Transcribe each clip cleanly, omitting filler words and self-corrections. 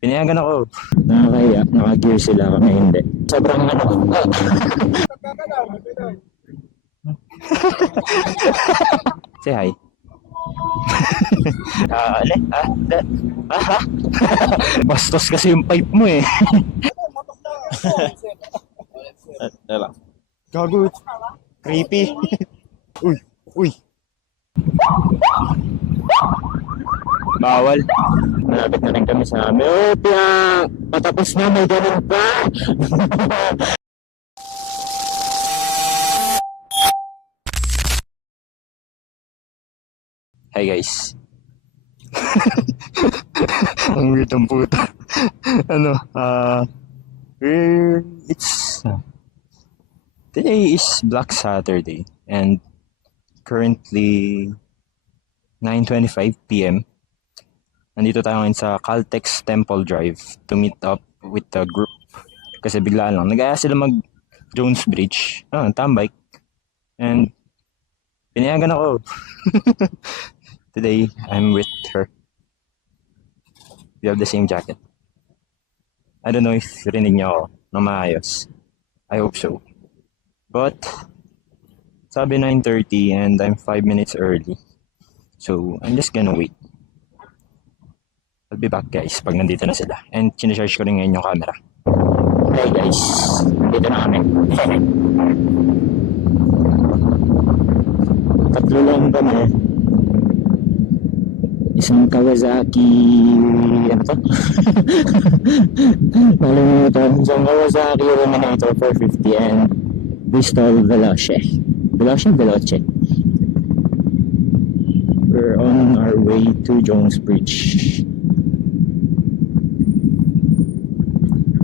Pinayagan ako. Nakakaya, naka-gear sila kami hindi. Sobrang ano. Say hi. Ale, ha? Bastos kasi yung pipe mo eh. Tara. Gago. Creepy. Uy. Bawal. Malapit na rin kami sa amin. Oh, patapos na, may ganun pa. Hi guys. Ang weird ang puta. Ano, it's today is Black Saturday and currently 9:25 p.m. Nandito tayo ngayon sa Caltex Temple Drive to meet up with the group. Kasi biglaan lang. Nag-aya sila mag Jones Bridge. Tambike. And pinayagan ako. Today, I'm with her. We have the same jacket. I don't know if rinig niyo ako na maayos. I hope so. But, sabi 9:30 and I'm 5 minutes early. So, I'm just gonna wait. I'll be back guys pag nandito na sila. And sinacharge ko rin ngayon yung camera. Hey guys, dito na kami. Tatlo lang kami. Isang Kawasaki, ano to? Nalimutan. Isang Kawasaki Ruminator 450 and Bristol Veloce. Veloce. We're on our way to Jones Bridge.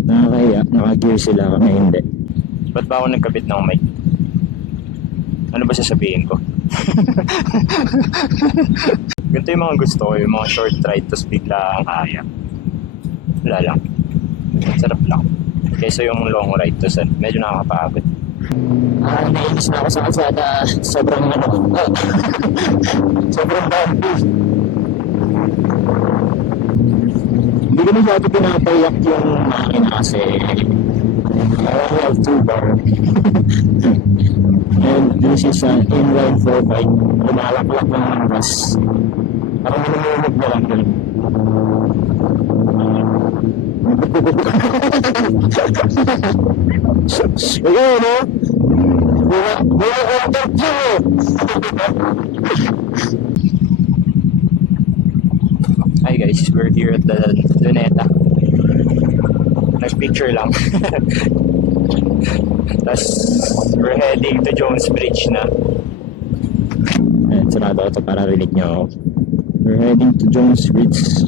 Nakakaya, naka-gear sila kami hindi. Ba't ba ako nagkabit ng mic? Ano ba sasabihin ko? Ganito yung mga gusto ko, yung mga short ride tapos bigla ang kaya. Wala lang. Sarap lang. Kaysa yung long ride tapos medyo nakakapagod. Nainis na ako sa kalsada. Sobrang sobrang bumpy. Hindi ko masyado pinapayak yung makina kasi I only have 2 bar. And this is an inline 4 bike. Lumalaklak lang ng bus. Parang lumulog na lang din. Ayun, no? Buha contact yun. Hi guys, we're here at the Luneta. Nag-picture lang. Tapos, we're heading to Jones Bridge na. Ayan, sarado ito para rinig nyo. We're heading to Jones Bridge.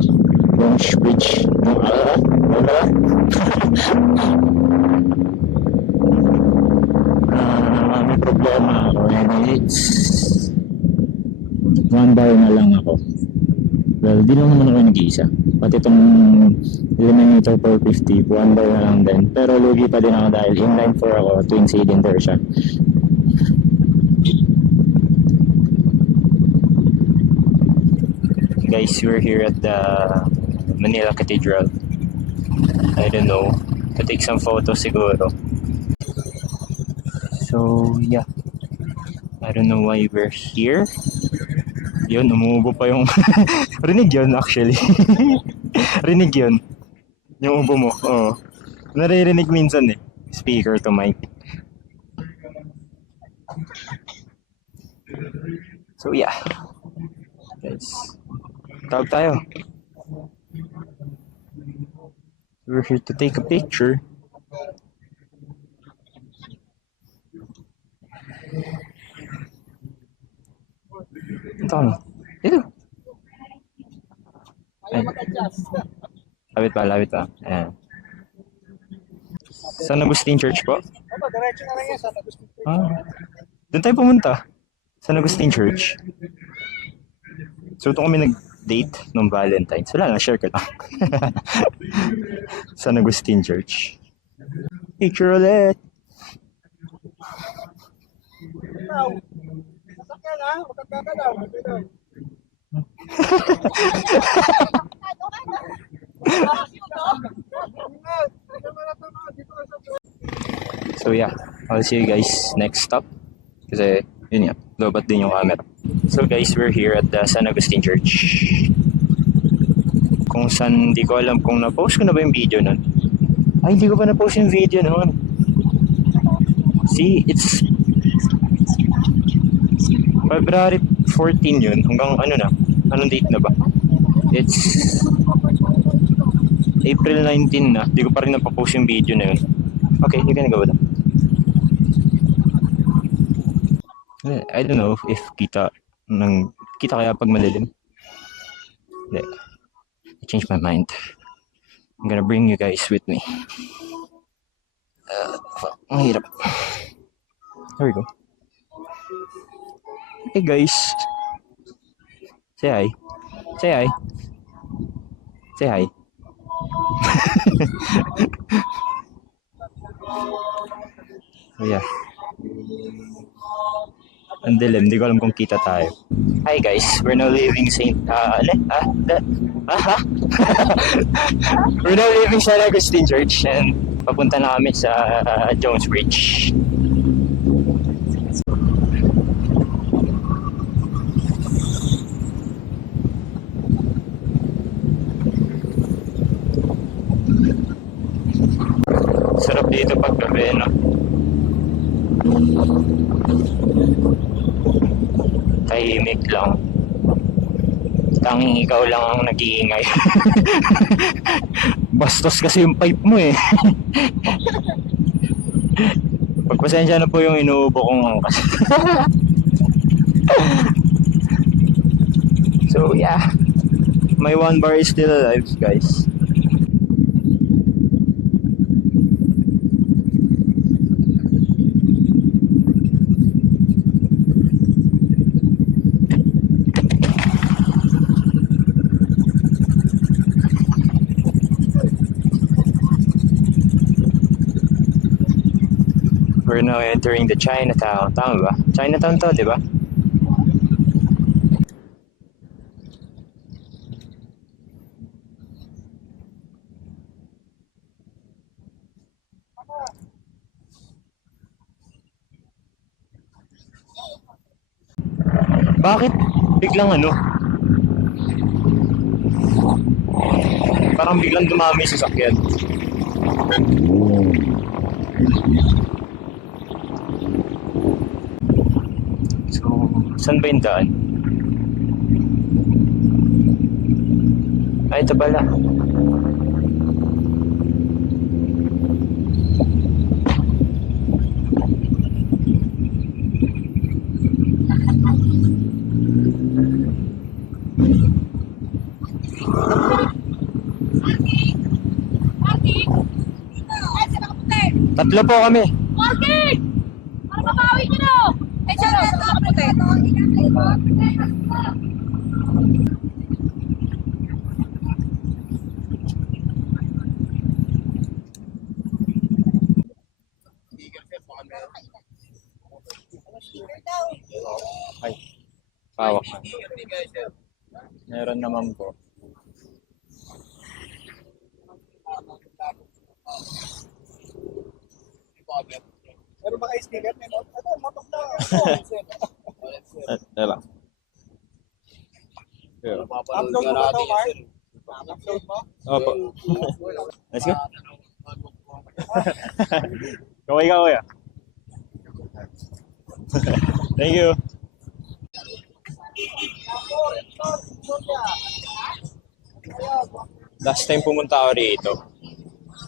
May problema ako and it's 1 bar na lang ako. Well, di lang naman ako nag-iisa. Pati itong Eliminator 450, 1 bar na lang din. Pero lugi pa din ako dahil inline 4 ako, twin cylinder siya. Guys, we're here at the Manila Cathedral. I don't know. To take some photos siguro. So, yeah. I don't know why we're here. Yun, umuubo pa yung... Rinig yun, actually. Rinig yun. Yung ubo mo, oo. Naririnig minsan eh. Speaker to mic. So, yeah. Guys. Tawag tayo. We're here to take a picture. Ito. Lapit pa. Ayan. San Agustin Church po? Diretso na lang yan, San Agustin. Doon tayo pumunta. San Agustin Church. So, ito kami nag-date nung Valentine's. Wala lang, share ko lang. San Agustin Church. Picture ulit. Masakyan ha, magkagalaw. So yeah, I'll see you guys next stop. Kasi yun nga, lobat din yung camera. So guys, we're here at the San Agustin Church. Kung saan, di ko alam kung na-post ko na ba yung video nun. Ay, hindi ko pa na-post yung video nun. See, it's February 14 yun. Hanggang ano na? Anong date na ba? It's April 19 na. Di ko pa rin napapost yung video na yun. Okay, you can go with that. I don't know if kita kaya pag malilim. Hindi. I changed my mind. I'm gonna bring you guys with me. Ang hirap. There we go. Hey guys. Say hi. Say hi. Say hi. So yeah. Ang dilim, di ko alam kung kita tayo. Hi guys, we're now leaving We're now leaving San Agustin Church and papunta na kami sa Jones Bridge. Sarap dito pag gabi, no? Tahimik lang. Tanging ikaw lang ang nag-iingay. Bastos kasi yung pipe mo eh. Pagpasensya na po yung inuubo kong angkas. So yeah, my one bar is still alive, guys. We're now entering the Chinatown. Tama ba? Chinatown to, di ba? Bakit biglang ano? Parang biglang dumami sa sakyan. So, saan ba yung daan? Ay, ito pala. Tatlo po kami. Parking! Para mabawi nyo no! Eh, siya no, sa kaputi. Ay, pawak na. Meron naman po. Pero baka sticker, may motok. Ito, motok na. Tela. Upload mo ba ito, Mark? Upload mo? Opo. Let's go. Kaway ka, kuya. Thank you. Last time pumunta ako rito,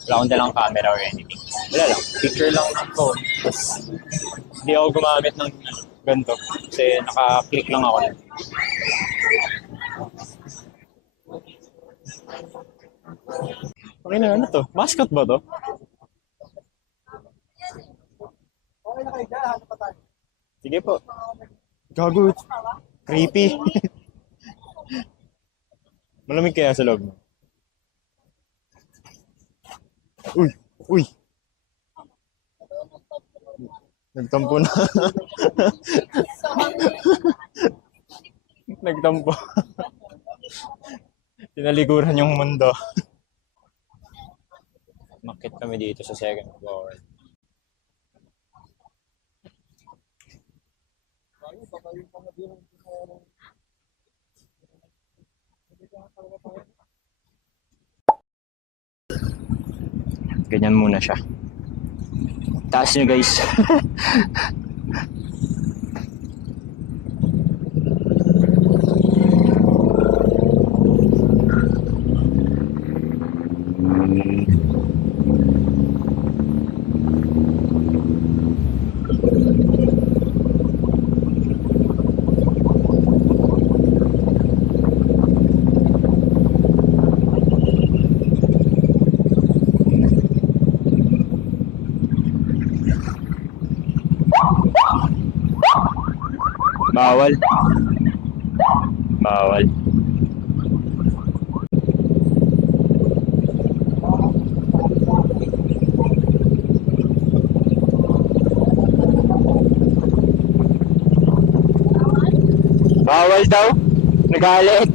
wala akong dalang camera or anything. Wala lang, picture lang ng phone. Tapos, hindi ako gumamit ng ganito kasi naka-click lang ako. Okay na, ano to? Mascot ba to? Okay na kayo dyan, hanap pa tayo. Sige po. Gago. Creepy. Malamig kaya sa loob mo? Uy! Uy! Nagtampo na. Nagtampo. Tinalikuran yung mundo. Makit kami dito sa second floor. Ayun, baka yung mga birong Ganyan muna siya. Taas nyo guys. Bawal. Bawal. Bawal daw. Nagalit.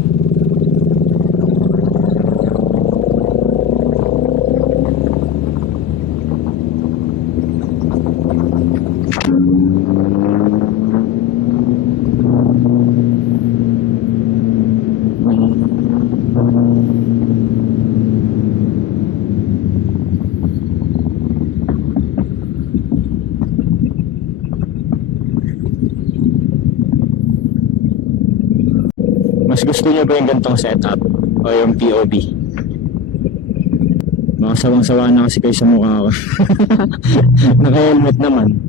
Mas gusto niyo ba yung gantong setup o yung POV? Mga sawang-sawa na kasi kayo sa mukha ko. Naka-helmet naman.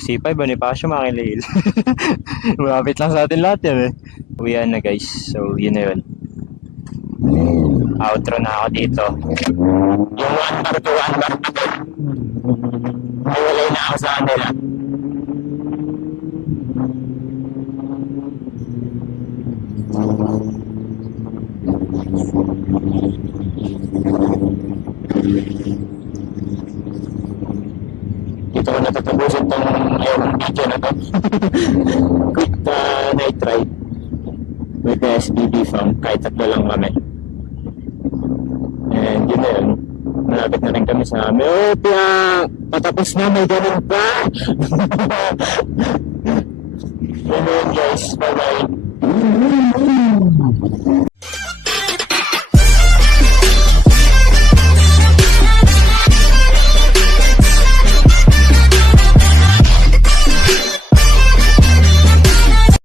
C5, Bonifacio, Makilil. Malapit lang sa atin lahat yan eh. Uwian na guys. So, yun na yun. Outro na ako dito. Yung 1 bar to 1 bar to 10. Nawalay na ako sa kanila. Dito ko natatapusin tong video na to. Quick night ride with the SBB fam. Kahit tatlo lang kami. And yun na yun. Malapit na rin kami sa Meopia. Patapos na, may ganun pa. Yun na yun guys. Bye bye.